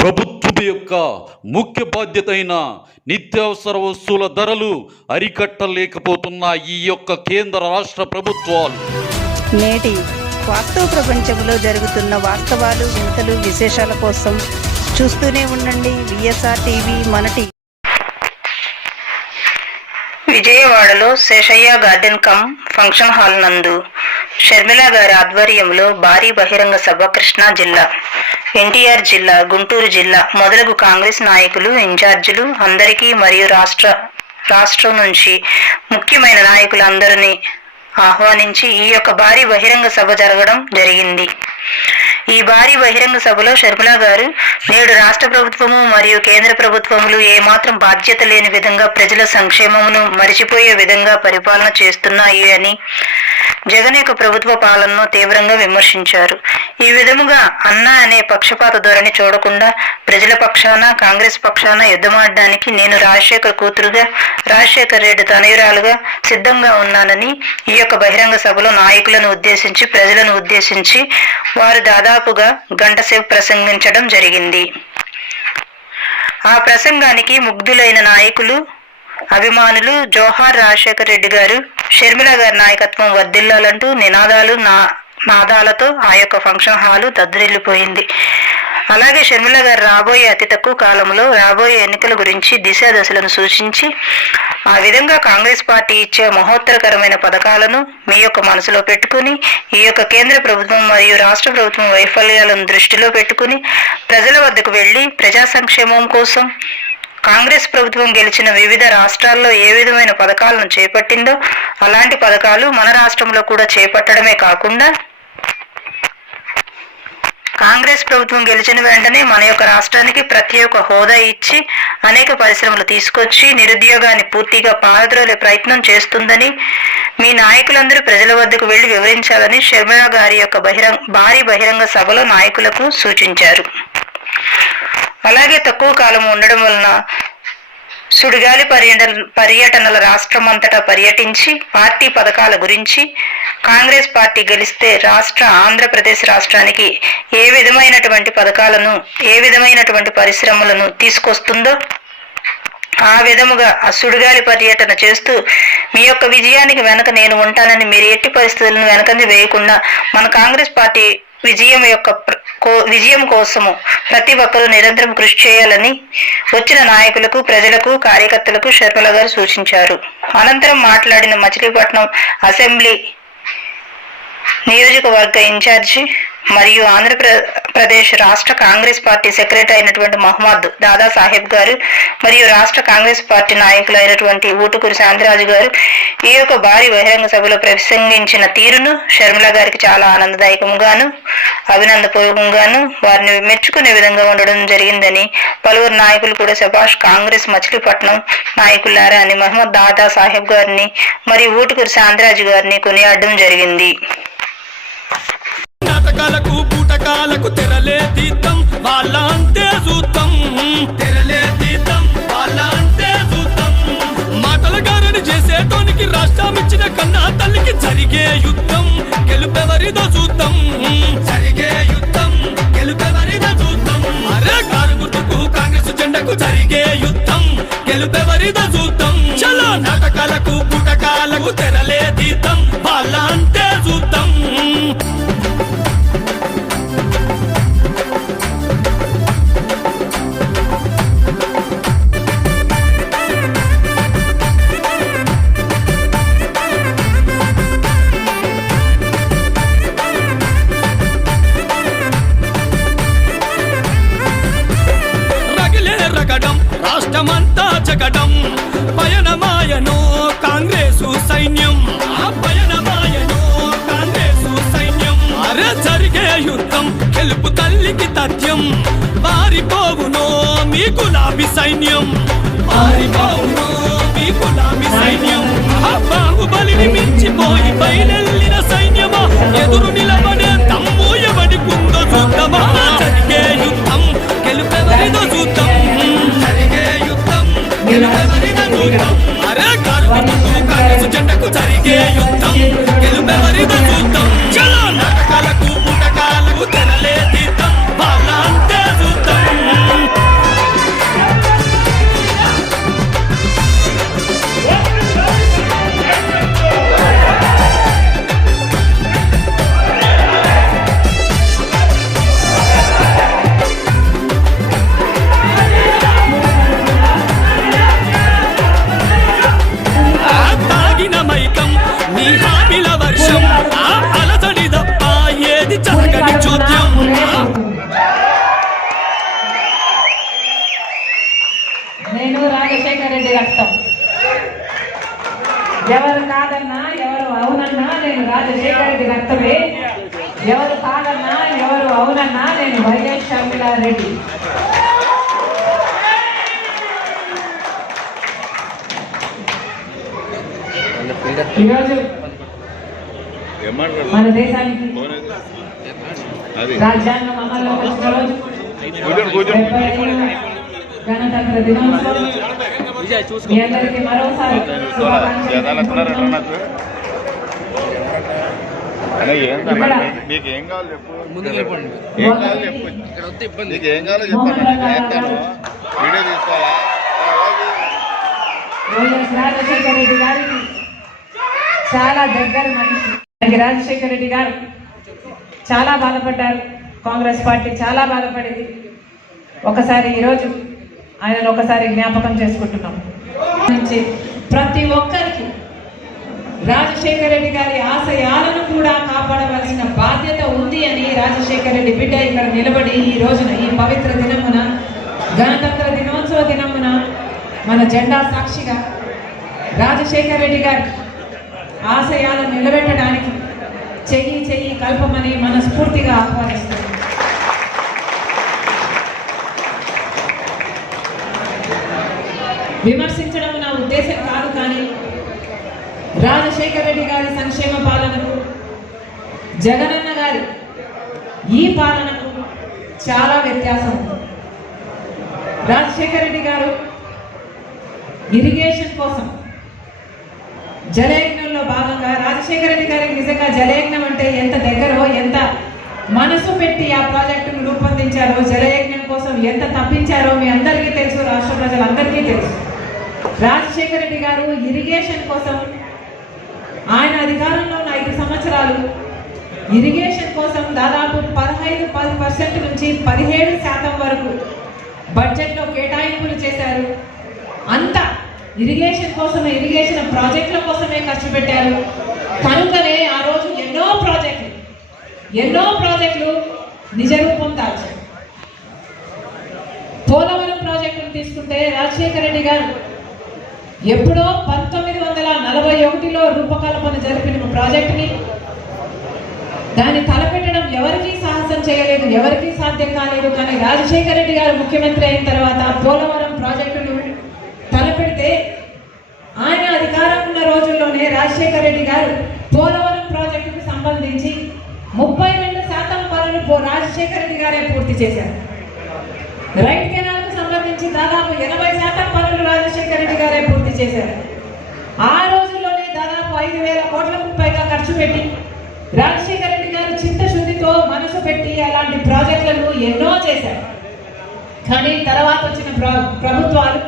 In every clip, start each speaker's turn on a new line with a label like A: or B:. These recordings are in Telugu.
A: ప్రభుత్వం యొక్క ముఖ్య బాధ్యత అయిన నిత్యావసర వస్తువుల ధరలు అరికట్టలేకపోతున్న ఈ యొక్క కేంద్ర రాష్ట్ర ప్రభుత్వాలు.
B: నేటి వాస్తవ ప్రపంచంలో జరుగుతున్న వాస్తవాలు వింతలు విశేషాల కోసం చూస్తూనే ఉండండి. V S R TV. మనటి విజయవాడలో Seshaiah garden cum function hall నందు షర్మిల గారి ఆధ్వర్యంలో భారీ బహిరంగ సభ కృష్ణా జిల్లా ఎన్టీఆర్ జిల్లా గుంటూరు జిల్లా మొదలగు కాంగ్రెస్ నాయకులు ఇన్ఛార్జీలు అందరికీ మరియు రాష్ట్ర రాష్ట్రం నుంచి ముఖ్యమైన నాయకులందరినీ ఆహ్వానించి ఈ యొక్క భారీ బహిరంగ సభ జరగడం జరిగింది. ఈ భారీ బహిరంగ సభలో షర్మిల గారు నేడు రాష్ట్ర ప్రభుత్వము మరియు కేంద్ర ప్రభుత్వములు ఏమాత్రం బాధ్యత లేని విధంగా ప్రజల సంక్షేమమును మరిచిపోయే విధంగా పరిపాలన చేస్తున్నాయి అని జగన్ యొక్క ప్రభుత్వ పాలనను తీవ్రంగా విమర్శించారు. ఈ విధముగా అన్నా అనే పక్షపాత ధోరణి చూడకుండా ప్రజల పక్షాన కాంగ్రెస్ పక్షాన యుద్ధమాడడానికి నేను రాజశేఖర్ కూతురుగా రాజశేఖర్ రెడ్డి తనయురాలుగా సిద్ధంగా ఉన్నానని ఈ యొక్క బహిరంగ సభలో నాయకులను ఉద్దేశించి ప్రజలను ఉద్దేశించి వారు దాదాపు దాదాపుగా గంటసేపు ప్రసంగించడం జరిగింది. ఆ ప్రసంగానికి ముగ్ధులైన నాయకులు అభిమానులు జోహార్ రాజశేఖర్ రెడ్డి గారు షర్మిల గారి నాయకత్వం వర్ధిల్లాలంటూ నినాదాలు నా నాదాలతో ఆ యొక్క ఫంక్షన్ హాలు దద్దరిల్లిపోయింది. అలాగే షర్మిల గారు రాబోయే అతి తక్కువ కాలంలో రాబోయే ఎన్నికల గురించి దిశా దశలను సూచించి ఆ విధంగా కాంగ్రెస్ పార్టీ ఇచ్చే మహోత్తరకరమైన పథకాలను మీ యొక్క మనసులో పెట్టుకుని ఈ యొక్క కేంద్ర ప్రభుత్వం మరియు రాష్ట్ర ప్రభుత్వం వైఫల్యాలను దృష్టిలో పెట్టుకుని ప్రజల వద్దకు వెళ్ళి ప్రజా సంక్షేమం కోసం కాంగ్రెస్ ప్రభుత్వం గెలిచిన వివిధ రాష్ట్రాల్లో ఏ విధమైన పథకాలను చేపట్టిందో అలాంటి పథకాలు మన రాష్ట్రంలో కూడా చేపట్టడమే కాకుండా కాంగ్రెస్ ప్రభుత్వం గెలిచిన వెంటనే మన యొక్క రాష్ట్రానికి ప్రత్యేక హోదా ఇచ్చి అనేక పరిశ్రమలు తీసుకొచ్చి నిరుద్యోగాన్ని పూర్తిగా పారద్రోలే ప్రయత్నం చేస్తుందని మీ నాయకులందరూ ప్రజల వద్దకు వెళ్ళి వివరించాలని షర్మిల గారి యొక్క బహిరంగ భారీ బహిరంగ సభలో నాయకులకు సూచించారు. అలాగే తక్కువ కాలం ఉండడం వలన సుడిగాలి పర్యటన పర్యటనల రాష్ట్రమంతటా పర్యటించి పార్టీ పథకాల గురించి కాంగ్రెస్ పార్టీ గెలిస్తే రాష్ట్ర ఆంధ్రప్రదేశ్ రాష్ట్రానికి ఏ విధమైనటువంటి పథకాలను ఏ విధమైనటువంటి పరిశ్రమలను తీసుకొస్తుందో ఆ విధముగా ఆ సుడిగాలి పర్యటన చేస్తూ మీ యొక్క విజయానికి వెనక నేను ఉంటానని మీరు ఎట్టి పరిస్థితులను వెనకని వేయకుండా మన కాంగ్రెస్ పార్టీ విజయం యొక్క విజయం కోసము ప్రతి ఒక్కరూ నిరంతరం కృషి చేయాలని వచ్చిన నాయకులకు ప్రజలకు కార్యకర్తలకు శర్మల గారు సూచించారు. అనంతరం మాట్లాడిన మచిలీపట్నం అసెంబ్లీ నియోజకవర్గ ఇన్ఛార్జి మరియు ఆంధ్రప్రదేశ్ రాష్ట్ర కాంగ్రెస్ పార్టీ సెక్రటరీ అయినటువంటి మహమ్మద్ దాదా సాహెబ్ గారు మరియు రాష్ట్ర కాంగ్రెస్ పార్టీ నాయకులైనటువంటి ఊటుకూరి శాంతిరాజు గారు ఈ యొక్క భారీ బహిరంగ సభలో ప్రసంగించిన తీరును షర్మిల గారికి చాలా ఆనందదాయకంగాను అభినందపూర్వకంగాను వారిని మెచ్చుకునే విధంగా ఉండడం జరిగిందని పలువురు నాయకులు కూడా శభాష్ కాంగ్రెస్ మచిలీపట్నం నాయకులారా అని మహమ్మద్ దాదా సాహెబ్ గారిని మరియు ఊటుకూరి శాంతిరాజు గారిని కొనియాడడం జరిగింది.
C: పుటకాలకు బూటకాలకు తెరలే తీతం. వాళ్ళ అంతే చూద్దాం తెరలే తీతం వాళ్ళ అంతే చూద్దాం మాటల గారని చేసేటోనికి రాష్ట్రం ఇచ్చిన కన్నా తల్లికి జరిగే యుద్ధం. గెలుపెవరిదో చూద్దాం జరిగే యుద్ధం గెలుపెవరిదో చూద్దాం అరే కారు గుర్తుకు కాంగ్రెస్ జెండకు జరిగే యుద్ధం. గెలుపెవరిదో చూద్దాం చలో నాటకాలకు బూటకాలకు తెరలే తీతం. వాళ్ళ జగడం పయనమాయను కాంగ్రెసు సైన్యం. ఆ పయనమాయను కాంగ్రెసు సైన్యం. అరే జరిగే యుద్ధం గెలుపు తల్లికి తథ్యం. పారిపోవును మీ గులాబీ సైన్యం. పారిపోవును మీ గులాబీ సైన్యం. బాహుబలిని మించిపోయి బయలెల్లిన సైన్యమా? ఎదురు నిల కాంగ్రెస్ జెండకు
D: షర్మిలారెడ్డి ఈరోజు మన దేశానికి రాజ్యాంగం అమల్లోకి వచ్చిన రోజు గణతంత్ర దినోత్సవం. మీ అందరికీ మరోసారి శుభాకాంక్షలు
E: ఏంటన్నా నీకు ఏం కావాలి చెప్పు. ముందు చెప్పండి. ఏం కావాలి చెప్పు. నీకు ఏం కావాలో చెప్పండి. నేను చేస్తాను వీడియో తీసుకోవాలా?
D: వైఎస్ రాజశేఖర రెడ్డి గారికి చాలా దగ్గర మనిషి. రాజశేఖర రెడ్డి గారు చాలా బాధపడ్డారు. కాంగ్రెస్ పార్టీ చాలా బాధపడింది. ఒకసారి ఈరోజు ఆయనను ఒకసారి జ్ఞాపకం చేసుకుంటున్నాం. నుంచి ప్రతి ఒక్కరికి రాజశేఖర రెడ్డి గారి ఆశయాలను కూడా కాపాడవలసిన బాధ్యత ఉంది అని రాజశేఖర రెడ్డి బిడ్డ ఇక్కడ నిలబడి ఈ రోజున ఈ పవిత్ర దినమున గణతంత్ర దినోత్సవ దినమున మన జెండా సాక్షిగా రాజశేఖర రెడ్డి గారి ఆశయాలను నిలబెట్టడానికి చెయ్యి చెయ్యి కల్పమని మనస్ఫూర్తిగా ఆహ్వానిస్తుంది విమర్శించ నా ఉద్దేశం కాదు కానీ రాజశేఖర రెడ్డి గారి సంక్షేమ పాలనకు జగనన్న గారి ఈ పాలనకు చాలా వ్యత్యాసం రాజశేఖర రెడ్డి గారు ఇరిగేషన్ కోసం జలయజ్ఞంలో భాగంగా రాజశేఖర రెడ్డి గారికి నిజంగా జలయజ్ఞం అంటే ఎంత దగ్గరో ఎంత మనసు పెట్టి ఆ ప్రాజెక్టును రూపొందించారో జలయజ్ఞం కోసం ఎంత తప్పించారో మీ అందరికీ తెలుసు రాష్ట్ర ప్రజలందరికీ తెలుసు. రాజశేఖర రెడ్డి గారు ఇరిగేషన్ కోసం ఆయన అధికారంలో ఉన్న ఐదు సంవత్సరాలు ఇరిగేషన్ కోసం దాదాపు పదహైదు పది పర్సెంట్ నుంచి పదిహేడు శాతం వరకు బడ్జెట్లో కేటాయింపులు చేశారు. అంతా ఇరిగేషన్ కోసమే ఇరిగేషన్ ప్రాజెక్టుల కోసమే ఖర్చు పెట్టారు. కనుకనే ఆ రోజు ఎన్నో ప్రాజెక్టులు ఎన్నో ప్రాజెక్టులు నిజ రూపం దాల్చారు పోలవరం ప్రాజెక్టును తీసుకుంటే రాజశేఖర రెడ్డి గారు ఎప్పుడో పంతొమ్మిది నలభై ఒకటిలో రూపకల్పన జరిపిన ప్రాజెక్టుని దాన్ని తలపెట్టడం ఎవరికీ సాహసం చేయలేదు ఎవరికీ సాధ్యం కాలేదు. కానీ రాజశేఖర రెడ్డి గారు ముఖ్యమంత్రి అయిన తర్వాత పోలవరం ప్రాజెక్టును తలపెడితే ఆయన అధికారం ఉన్న రోజుల్లోనే రాజశేఖర రెడ్డి గారు పోలవరం ప్రాజెక్టుకు సంబంధించి ముప్పై రెండు శాతం పనులు రాజశేఖర రెడ్డి గారే పూర్తి చేశారు. రైట్ కెనాల్కు సంబంధించి దాదాపు ఎనభై శాతం పనులు రాజశేఖర రెడ్డి గారే పూర్తి చేశారు. ఆ రోజుల్లోనే దాదాపు ఐదు వేల కోట్లకు పైగా ఖర్చు పెట్టి రాజశేఖర రెడ్డి గారు చిత్తశుద్ధితో మనసు పెట్టి అలాంటి ప్రాజెక్టులను ఎన్నో చేశారు. కానీ తర్వాత వచ్చిన ప్రభుత్వాలు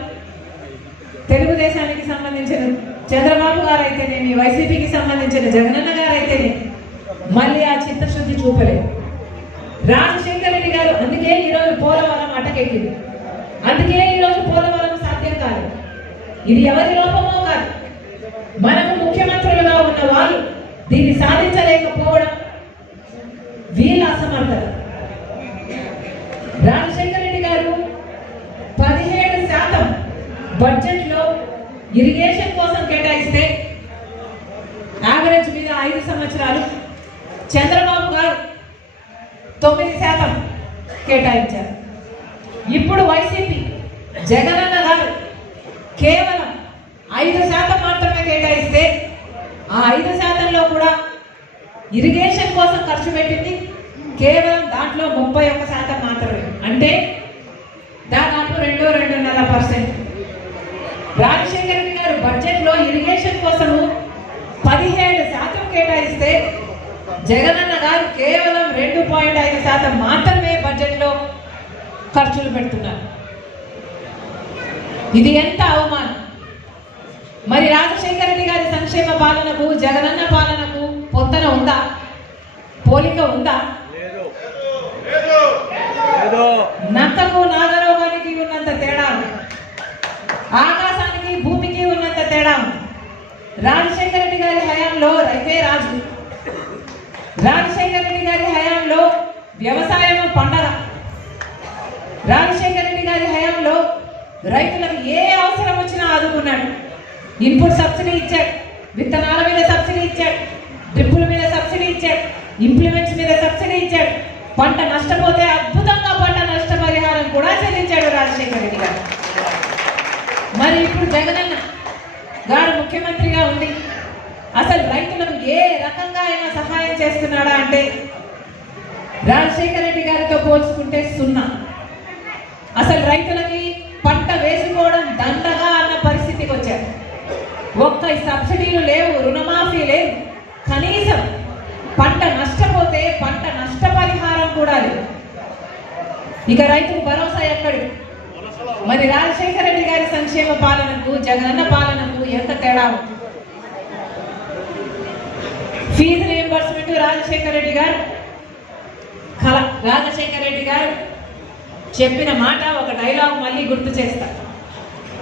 D: తెలుగుదేశానికి సంబంధించిన చంద్రబాబు గారు అయితేనేమి వైసీపీకి సంబంధించిన జగనన్న గారు అయితేనే మళ్ళీ ఆ చిత్తశుద్ధి చూపలేదు. రాజశేఖర రెడ్డి గారు అందుకే ఈరోజు పోలవరం అటకెక్కింది. అందుకే ఈరోజు పోలవరం సాధ్యం కాదు ఇది ఎవరి లోపమో కాదు. మనకు ముఖ్యమంత్రులుగా ఉన్న వాళ్ళు దీన్ని సాధించలేకపోవడం వీళ్ళ అసమర్థత. రాజశేఖర రెడ్డి గారు పదిహేడు శాతం బడ్జెట్లో ఇరిగేషన్ కోసం కేటాయిస్తే యావరేజ్ మీద ఐదు సంవత్సరాలు చంద్రబాబు గారు తొమ్మిది శాతం కేటాయించారు. ఇప్పుడు వైసీపీ జగనన్న గారు కేవలం ఐదు శాతం మాత్రమే కేటాయిస్తే ఆ ఐదు శాతంలో కూడా ఇరిగేషన్ కోసం ఖర్చు పెట్టింది. కేవలం దాంట్లో ముప్పై ఒక్క శాతం మాత్రమే. అంటే దాదాపు రెండు రెండున్నర పర్సెంట్. రాజశేఖర్ గారు బడ్జెట్లో ఇరిగేషన్ కోసము పదిహేడు శాతం కేటాయిస్తే జగనన్న గారు కేవలం రెండు పాయింట్ ఐదు శాతం మాత్రమే బడ్జెట్లో ఖర్చులు పెడుతున్నారు. ఇది ఎంత అవమానం? మరి రాజశేఖర రెడ్డి గారి సంక్షేమ పాలనకు జగనన్న పాలనకు పొంతన ఉందా? పోలిక ఉందా? నక్కకు నాగరోగానికి ఉన్నంత తేడా ఉంది. ఆకాశానికి భూమికి ఉన్నంత తేడా ఉంది. రాజశేఖర రెడ్డి గారి హయాంలో రైతే రాజు. రాజశేఖర రెడ్డి గారి హయాంలో వ్యవసాయం పండగ రాజశేఖర రెడ్డి గారి హయాంలో రైతులకు ఏ అవసరం వచ్చినా ఆదుకున్నాడు. ఇన్పుట్ సబ్సిడీ ఇచ్చాడు. విత్తనాల మీద సబ్సిడీ ఇచ్చాడు. డ్రిప్పుల మీద సబ్సిడీ ఇచ్చాడు. ఇంప్లిమెంట్స్ మీద సబ్సిడీ ఇచ్చాడు. పంట నష్టపోతే అద్భుతంగా పంట నష్టపరిహారం కూడా చెల్లించాడు రాజశేఖర రెడ్డి గారు. మరి ఇప్పుడు జగనన్న గారు ముఖ్యమంత్రిగా ఉండి అసలు రైతులకు ఏ రకంగా అయినా సహాయం చేస్తున్నాడా అంటే రాజశేఖర రెడ్డి గారితో పోల్చుకుంటే సున్నా. అసలు రైతులకి పంట వేసుకోవడం దండగా అన్న పరిస్థితికి వచ్చారు. ఒక్క సబ్సిడీలు లేవు రుణమాఫీ లేవు. కనీసం పంట నష్టపోతే పంట నష్టపరిహారం కూడా లేదు. ఇక రైతుకు భరోసా ఎక్కడు? మరి రాజశేఖర రెడ్డి గారి సంక్షేమ పాలనకు జగనన్న పాలనకు ఎంత తేడా ఉంది? ఫీజు రియంబర్స్మెంట్ రాజశేఖర రెడ్డి గారు కళ రాజశేఖర రెడ్డి గారు చెప్పిన మాట ఒక డైలాగ్ మళ్ళీ గుర్తు చేస్తారు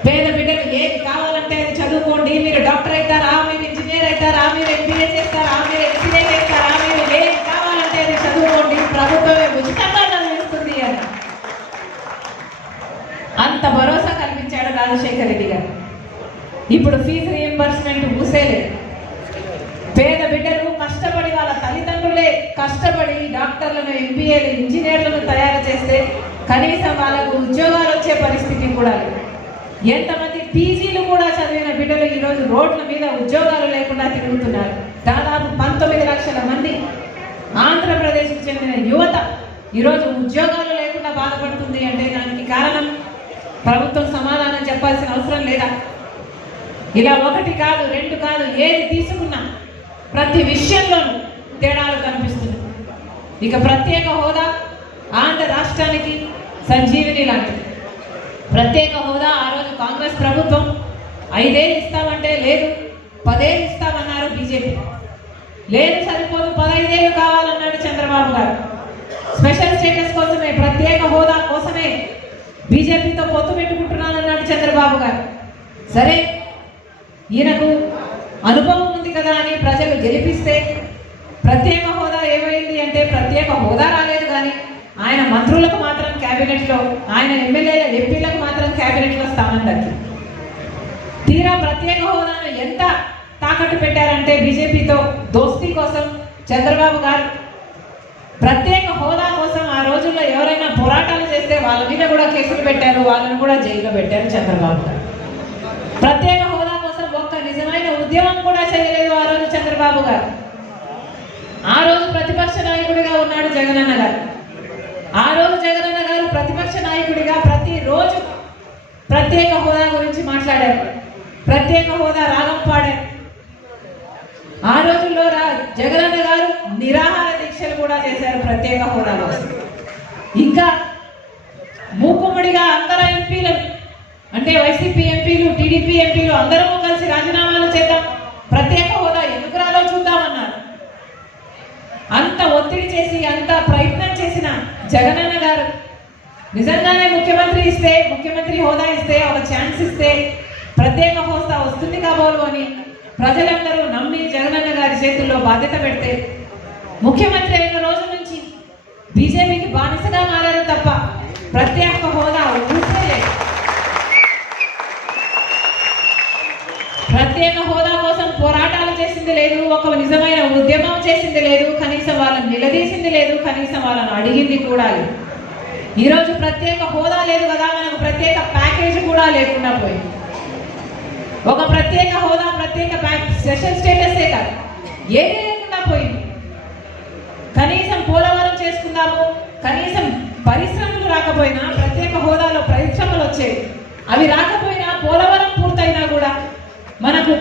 D: పేద బిడ్డలు ఏది కావాలంటే అది చదువుకోండి. మీరు డాక్టర్ అవుతారా? మీరు ఇంజనీర్ అవుతారా? మీరు ఎంబీఏ చేస్తారా? మీరు ఇంజనీర్ అవుతారా మీరు ఏది కావాలంటే అది చదువుకోండి. ప్రభుత్వమే ఉచితంగా చదివిస్తుంది అని. అంత భరోసా కల్పించాడు రాజశేఖర రెడ్డి గారు. ఇప్పుడు ఫీజు రియంబర్స్మెంట్ మూసేలేదు పేద బిడ్డలు కష్టపడి వాళ్ళ తల్లిదండ్రులే కష్టపడి డాక్టర్లను ఎంబీఏలు ఇంజనీర్లను తయారు చేస్తే కనీసం వాళ్ళకు ఉద్యోగాలు వచ్చే పరిస్థితి కూడా లేదు. ఎంతమంది పీజీలు కూడా చదివిన బిడ్డలు ఈరోజు రోడ్ల మీద ఉద్యోగాలు లేకుండా తిరుగుతున్నారు. దాదాపు పంతొమ్మిది లక్షల మంది ఆంధ్రప్రదేశ్కి చెందిన యువత ఈరోజు ఉద్యోగాలు లేకుండా బాధపడుతుంది అంటే దానికి కారణం ప్రభుత్వం సమాధానం చెప్పాల్సిన అవసరం లేదా? ఇలా ఒకటి కాదు రెండు కాదు ఏది తీసుకున్నా ప్రతి విషయంలోనూ తేడాలు కనిపిస్తున్నాయి. ఇక ప్రత్యేక హోదా ఆంధ్ర రాష్ట్రానికి సంజీవిని లాంటిది. ప్రత్యేక హోదా ఆ రోజు కాంగ్రెస్ ప్రభుత్వం. ఐదేళ్ళు ఇస్తామంటే లేదు పదేళ్ళు ఇస్తామన్నారు బీజేపీ. లేదు సరిపోదు పదహైదేళ్ళు కావాలన్నాడు చంద్రబాబు గారు. స్పెషల్ స్టేటస్ కోసమే ప్రత్యేక హోదా కోసమే బీజేపీతో పొత్తు పెట్టుకుంటున్నానన్నాడు చంద్రబాబు గారు. సరే ఈయనకు అనుభవం ఉంది కదా అని ప్రజలు గెలిపిస్తే ప్రత్యేక హోదా ఏమైంది అంటే ప్రత్యేక హోదా రాలేదు కానీ ఆయన మంత్రులకు మాత్రం క్యాబినెట్లో ఆయన ఎమ్మెల్యే ఎంపీలకు మాత్రం క్యాబినెట్లో స్థానం దక్కింది. తీరా ప్రత్యేక హోదాను ఎంత తాకట్టు పెట్టారంటే బీజేపీతో దోస్తీ కోసం చంద్రబాబు గారు. ప్రత్యేక హోదా కోసం ఆ రోజుల్లో ఎవరైనా పోరాటాలు చేస్తే వాళ్ళ మీద కూడా కేసులు పెట్టారు వాళ్ళని కూడా జైల్లో పెట్టారు చంద్రబాబు గారు. ప్రత్యేక హోదా కోసం ఒక్క నిజమైన ఉద్యమం కూడా చేయలేదు ఆ రోజు చంద్రబాబు గారు. ఆ రోజు ప్రతిపక్ష నాయకుడిగా ఉన్నాడు జగనన్న గారు. ఆ రోజు జగనన్న గారు ప్రతిపక్ష నాయకుడిగా ప్రతిరోజు ప్రత్యేక హోదా గురించి మాట్లాడారు. ప్రత్యేక హోదా రాగం పాడారు. ఆ రోజుల్లో రా జగనన్న గారు నిరాహార దీక్షలు కూడా చేశారు ప్రత్యేక హోదా కోసం ఇంకా మూకుమ్మడిగా అందరు ఎంపీలు అంటే వైసీపీ ఎంపీలు టీడీపీ ఎంపీలు అందరము కలిసి రాజీనామాలు చేద్దాం. ప్రత్యేక హోదా ఎందుకు రాలో అంత ఒత్తిడి చేసి అంత ప్రయత్నం చేసిన జగనన్న గారు. నిజంగానే ముఖ్యమంత్రి ఇస్తే ముఖ్యమంత్రి హోదా ఇస్తే ఒక ఛాన్స్ ఇస్తే ప్రత్యేక హోదా వస్తుంది కాబోలు అని ప్రజలందరూ నమ్మి జగనన్న గారి చేతుల్లో బాధ్యత పెడితే ముఖ్యమంత్రి అయిన రోజు నుంచి బీజేపీకి బానిసగా మారారు తప్ప ప్రత్యేక హోదా లేదు. ప్రత్యేక హోదా కోసం పోరాటాలు ఒక నిజమైన ఉద్యమం చేసింది లేదు కనీసం వాళ్ళని నిలదీసింది లేదు కనీసం వాళ్ళని అడిగింది కూడా లేదు. ఈరోజు ప్రత్యేక హోదా లేదు కదా మనకు ప్రత్యేక ప్యాకేజ్ కూడా లేకుండా పోయింది. ఒక ప్రత్యేక హోదా ప్రత్యేక ప్యాక్ స్పెషల్ స్టేటసే కాదు ఏమీ లేకుండా పోయింది. కనీసం పోలవరం చేసుకుందాము కనీసం పరిశ్రమలు రాకపోయినా ప్రత్యేక హోదాలో పరిశ్రమలు వచ్చేవి. అవి రాకపోయినా పోలవరం పూర్తయినా కూడా మనకు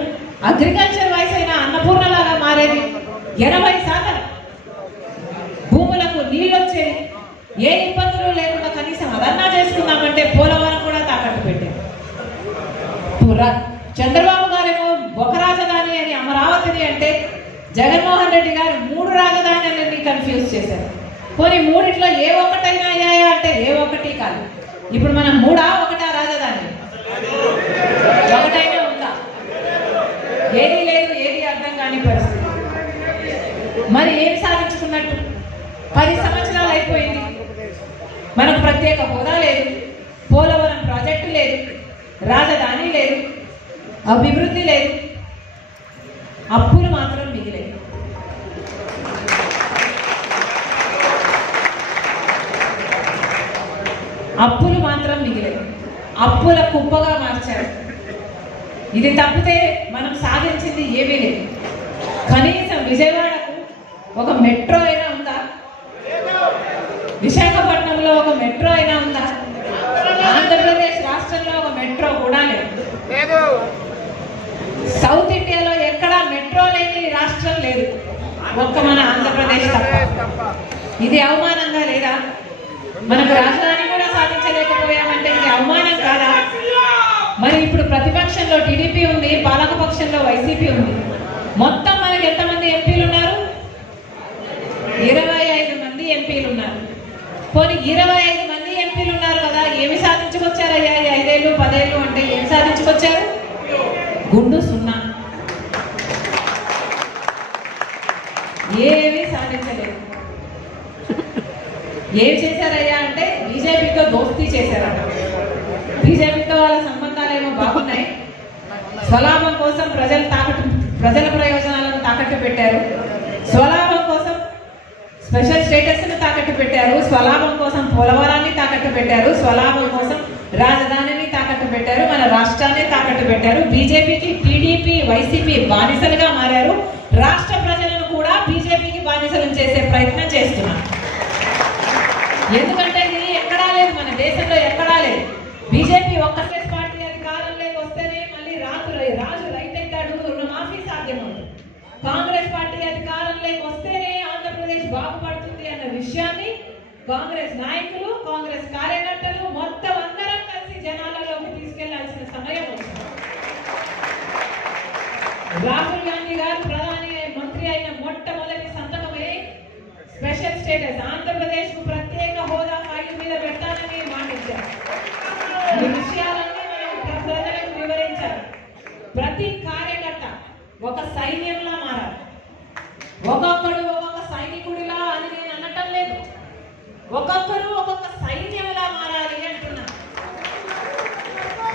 D: అగ్రికల్చర్ వైస్ అయినా అన్నపూర్ణలాగా మారేది ఎనభై శాతం. భూములకు నీళ్ళు వచ్చేది ఏ ఇబ్బందులు లేకుండా కనీసం అదన్నా చేసుకున్నామంటే పోలవరం కూడా తాకట్టు పెట్టారు. చంద్రబాబు గారేమో ఒక రాజధాని అని అమరావతిని అంటే జగన్మోహన్ రెడ్డి గారు మూడు రాజధానులన్నీ కన్ఫ్యూజ్ చేశారు. పోనీ మూడిట్లో ఏ ఒక్కటైనా అయ్యాయా అంటే ఏ ఒక్కటి కాదు. ఇప్పుడు మనం మూడా ఒకటా రాజధాని? ఒకటైనా ఏది లేదు ఏది అర్థం కాని పరిస్థితి. మరి ఏం సాధించుకున్నట్టు? పది సంవత్సరాలు అయిపోయింది. మనకు ప్రత్యేక హోదా లేదు పోలవరం ప్రాజెక్టు లేదు రాజధాని లేదు అభివృద్ధి లేదు అప్పులు మాత్రం మిగిలేదు అప్పులు మాత్రం మిగిలేదు అప్పుల కుప్పగా మార్చారు. ఇది తప్పితే మనం సాధించింది ఏమీ లేదు. కనీసం విజయవాడకు ఒక మెట్రో అయినా ఉందా? విశాఖపట్నంలో ఒక మెట్రో అయినా ఉందా? ఆంధ్రప్రదేశ్ రాష్ట్రంలో ఒక మెట్రో కూడా లేదు. సౌత్ ఇండియాలో ఎక్కడా మెట్రో లేని రాష్ట్రం లేదు. ఒక్క మన ఆంధ్రప్రదేశ్ తప్ప. ఇది అవమానంగా లేదా? మనకు రాజధాని కూడా సాధించలేకపోయామంటే ఇది అవమానం కాదా? మరి ఇప్పుడు ప్రతిపక్షంలో టీడీపీ ఉంది పాలకపక్షంలో వైసీపీ ఉంది. మొత్తం మనకి ఎంతమంది ఎంపీలు ఉన్నారు? ఇరవై ఐదు మంది ఎంపీలు ఉన్నారు. పోనీ ఇరవై ఐదు మంది ఎంపీలు ఉన్నారు కదా ఏమి సాధించుకొచ్చారయ్యా ఈ ఐదేళ్ళు పదేళ్ళు అంటే ఏమి సాధించుకొచ్చారు గుండు సున్నా ఏమీ సాధించలేదు ఏం చేశారయ్యా అంటే బీజేపీతో దోస్తీ చేశారట బీజేపీతో వాళ్ళ సంబంధాలు ఏమో బాగున్నాయి స్వలాభం కోసం ప్రజలు తాకట్టు ప్రజల ప్రయోజనాలను తాకట్టు పెట్టారు స్వలాభం కోసం స్పెషల్ స్టేటస్ను తాకట్టు పెట్టారు స్వలాభం కోసం పోలవరాన్ని తాకట్టు పెట్టారు. స్వలాభం కోసం రాజధానిని తాకట్టు పెట్టారు. మన రాష్ట్రాన్ని తాకట్టు పెట్టారు. బీజేపీకి టీడీపీ వైసీపీ బానిసలుగా మారారు. రాష్ట్ర ప్రజలను కూడా బీజేపీకి బానిసలను చేసే ప్రయత్నం చేస్తున్నారు. ఎందుకంటే ఇది ఎక్కడా లేదు. మన దేశంలో ఎక్కడా లేదు. బీజేపీ ఒక్కసే పార్టీ అధికారంలోకి వస్తేనే మళ్ళీ రాజు రాజు రైతు ఎత్తాడు రుణమాఫీ సాధ్యమవుతుంది. కాంగ్రెస్ పార్టీ అధికారంలోకి వస్తే కాంగ్రెస్ నాయకులు కాంగ్రెస్ కార్యకర్తలు మొత్తం అందరం కలిసి జనాలలోకి తీసుకెళ్ళాల్సిన సమయం వచ్చింది. రాహుల్ గాంధీ గారు ప్రధాని మంత్రి అయిన మొట్టమొదటి సంతకమే స్పెషల్ స్టేటస్. ఆంధ్రప్రదేశ్కు ప్రత్యేక హోదా ఫైల్ మీద పెట్టాలని మాటించారు ఈ విషయాలన్నీ మనం ప్రజలకు వివరించారు ప్రతి కార్యకర్త ఒక సైన్యంలా మారాలి. ఒక్కొక్కడు ఒక్కొక్క సైనికుడిలా అని నేను అనటం లేదు. ఒక్కొక్కరు ఒక్కొక్క సైన్యంలా మారాలి అంటున్నా.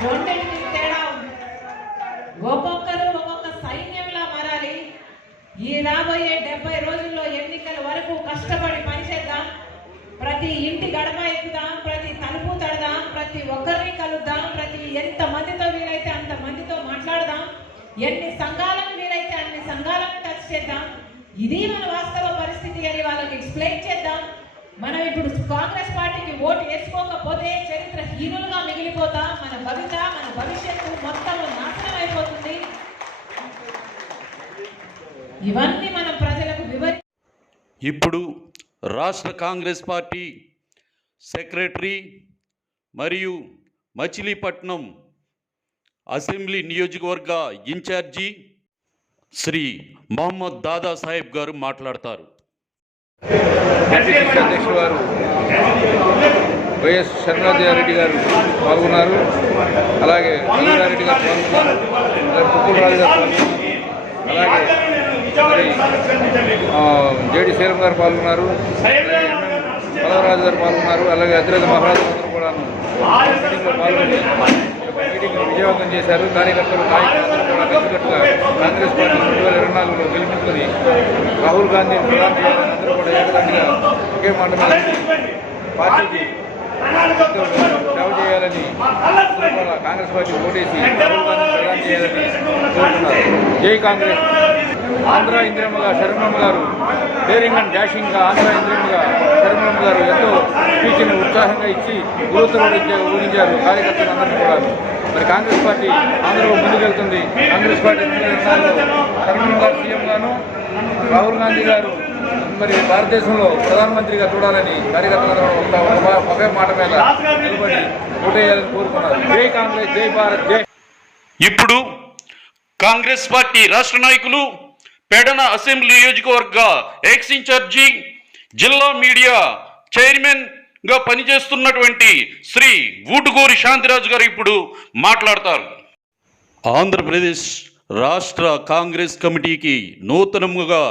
D: రెండింటికి తేడా ఉంది. ఒక్కొక్కరు ఒక్కొక్క సైన్యంలా మారాలి? ఈ రాబోయే డెబ్బై రోజుల్లో ఎన్నికల వరకు కష్టపడి పనిచేద్దాం. ప్రతి ఇంటి గడప ఎక్కుదాం ప్రతి తలుపు తడదాం ప్రతి ఒక్కరిని కలుద్దాం ప్రతి ఎంత మందితో వీలైతే అంత మందితో మాట్లాడదాం. ఎన్ని సంఘాలను వీలైతే అన్ని సంఘాలను టచ్ చేద్దాం. ఇది మన వాస్తవ పరిస్థితి అని వాళ్ళకి ఎక్స్ప్లెయిన్ చేద్దాం. మనం ఇప్పుడు కాంగ్రెస్ పార్టీకి ఓటు వేసుకోకపోతే చరిత్ర హీరోలుగా మిగిలిపోతాం మన భవిత మన భవిష్యత్తు మొత్తం నాశనం అయిపోతుంది. ఇవన్నీ మనం ప్రజలకు వివరి
A: ఇప్పుడు రాష్ట్ర కాంగ్రెస్ పార్టీ సెక్రటరీ మరియు మచిలీపట్నం అసెంబ్లీ నియోజకవర్గ ఇన్ఛార్జి శ్రీ మహమ్మద్ దాదాసాహెబ్ గారు మాట్లాడతారు.
F: పిసిసి అధ్యక్షుడు వారు వైఎస్ శర్మలాజారెడ్డి గారు పాల్గొన్నారు. అలాగే రఘురారెడ్డి గారు పాల్గొన్నారు. అలాగే రాజు గారు అలాగే ఆ, జేడి శ్రీరామ్ గారు పాల్గొన్నారు. అలాగే పల్లవరాజు గారు పాల్గొన్నారు. అలాగే అతిరథ మహారాజు అందరూ కూడా మీటింగ్లో పాల్గొని ఈ విజయవంతం చేశారు. కార్యకర్తలు నాయకులు కూడా కలిసికట్టుగా కాంగ్రెస్ పార్టీ రెండు వేల ఇరవై నాలుగులో గెలుపుకొని రాహుల్ గాంధీ ప్రధాని చేయాలని అందరూ కూడా ఏకదండిగా ఒకే మాట పార్టీకి సేవ చేయాలని కాంగ్రెస్ పార్టీ ఓటేసి రాహుల్ గాంధీ ప్రధాని చేయాలని కోరుతున్నారు. జై కాంగ్రెస్. ఆంధ్ర ఇంద్రమ్మగా శర్మమ్మ గారు డేరింగ్ అండ్ డాషింగ్గా ఆంధ్ర ఇంద్రమ్మగా శర్మమ్మ గారు ఎంతో స్పీచ్ని ఉత్సాహంగా ఇచ్చి ఊతలు ఊహించారు. కార్యకర్తలందరినీ కూడా మరి కాంగ్రెస్ పార్టీ ఆంధ్రలో ముందుకెళ్తుంది. కాంగ్రెస్ పార్టీ రెండు గారు సీఎం గాను రాహుల్ గాంధీ గారు మరి భారతదేశంలో ప్రధానమంత్రిగా చూడాలని కార్యకర్తలందరూ ఒకే మాట మీద నిలబడి ఓటేయాలని కోరుకున్నారు. జై కాంగ్రెస్ జై భారత్ జై
A: ఇప్పుడు కాంగ్రెస్ పార్టీ రాష్ట్ర నాయకులు పెడన అసెంబ్లీ నియోజకవర్గ ఎక్స్ ఇన్ఛార్జి జిల్లా మీడియా చైర్మన్ గా పనిచేస్తున్నటువంటి శ్రీ ఊటుగూరి శాంతిరాజు గారు ఇప్పుడు మాట్లాడతారు. ఆంధ్రప్రదేశ్ రాష్ట్ర కాంగ్రెస్ కమిటీకి నూతనముగా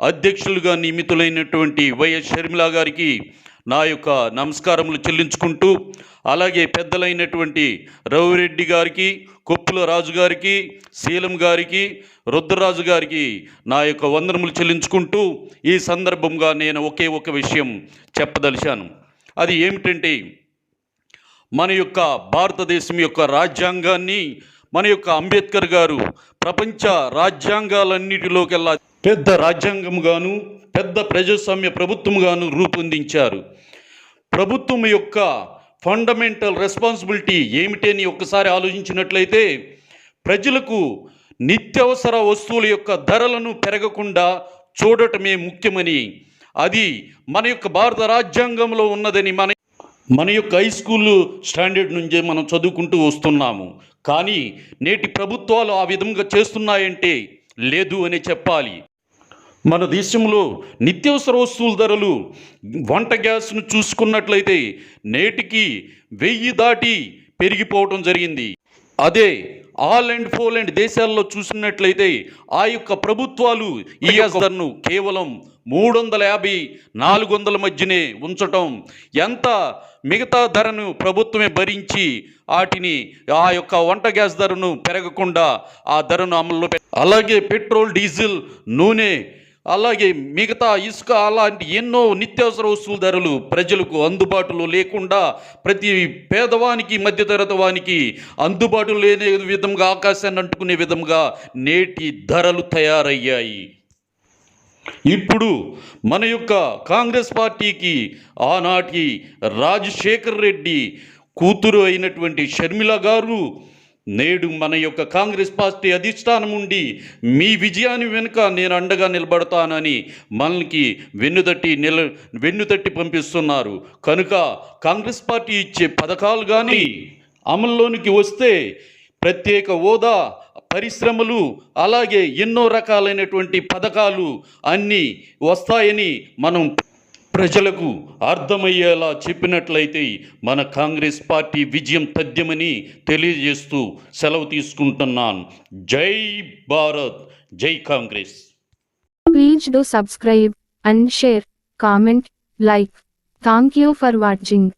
A: అధ్యక్షులుగా నియమితులైనటువంటి వైఎస్ షర్మిల గారికి నా యొక్క నమస్కారములు చెల్లించుకుంటూ అలాగే పెద్దలైనటువంటి రవిరెడ్డి గారికి కొప్పుల రాజు గారికి శీలం గారికి రుద్రరాజు గారికి నా యొక్క వందనములు చెల్లించుకుంటూ ఈ సందర్భంగా నేను ఒకే ఒక విషయం చెప్పదలిచాను. అది ఏమిటంటే మన యొక్క భారతదేశం యొక్క రాజ్యాంగాన్ని మన యొక్క అంబేద్కర్ గారు ప్రపంచ రాజ్యాంగాలన్నిటిలోకెల్లా పెద్ద రాజ్యాంగంగాను పెద్ద ప్రజాస్వామ్య ప్రభుత్వంగాను రూపొందించారు. ప్రభుత్వం యొక్క ఫండమెంటల్ రెస్పాన్సిబిలిటీ ఏమిటని ఒక్కసారి ఆలోచించినట్లయితే ప్రజలకు నిత్యావసర వస్తువుల యొక్క ధరలను పెరగకుండా చూడటమే ముఖ్యమని అది మన యొక్క భారత రాజ్యాంగంలో ఉన్నదని మన మన యొక్క హై స్కూల్ స్టాండర్డ్ నుంచే మనం చదువుకుంటూ వస్తున్నాము. కానీ నేటి ప్రభుత్వాలు ఆ విధంగా చేస్తున్నాయంటే లేదు అని చెప్పాలి. మన దేశంలో నిత్యావసర వస్తువుల ధరలు వంట గ్యాస్ను చూసుకున్నట్లయితే నేటికి వెయ్యి దాటి పెరిగిపోవటం జరిగింది. అదే ఆల్ అండ్ ఫోల్ అండ్ దేశాల్లో చూసినట్లయితే ఆ యొక్క ప్రభుత్వాలు ఈ ధరను కేవలం మూడు వందల యాభై నాలుగు వందల మధ్యనే ఉంచటం ఎంత మిగతా ధరను ప్రభుత్వమే భరించి వాటిని ఆ యొక్క వంట గ్యాస్ ధరను పెరగకుండా ఆ ధరను అమల్లో అలాగే పెట్రోల్ డీజిల్ నూనె అలాగే మిగతా ఇసుక అలాంటి ఎన్నో నిత్యావసర వస్తువుల ధరలు ప్రజలకు అందుబాటులో లేకుండా ప్రతి పేదవానికి మధ్యతరగతి వానికి అందుబాటులో లేని విధంగా ఆకాశాన్ని అంటుకునే విధంగా నేటి ధరలు తయారయ్యాయి. ఇప్పుడు మన యొక్క కాంగ్రెస్ పార్టీకి ఆనాటి రాజశేఖర్ రెడ్డి కూతురు అయినటువంటి షర్మిల గారు నేడు మన యొక్క కాంగ్రెస్ పార్టీ అధిష్టానం ఉండి మీ విజయాన్ని వెనుక నేను అండగా నిలబడతానని మనకి వెన్నుతట్టి నిల వెన్నుతట్టి పంపిస్తున్నారు. కనుక కాంగ్రెస్ పార్టీ ఇచ్చే పథకాలు కానీ అమల్లోనికి వస్తే ప్రత్యేక హోదా పరిశ్రమలు అలాగే ఎన్నో రకాలైనటువంటి పథకాలు అన్నీ వస్తాయని మనం ప్రజలకు అర్థమయ్యేలా చెప్పినట్లయితే మన కాంగ్రెస్ పార్టీ విజయం తథ్యమని తెలియజేస్తూ సెలవు తీసుకుంటున్నాను. జై భారత్ జై Congress.
G: Please do subscribe and share comment like thank you for watching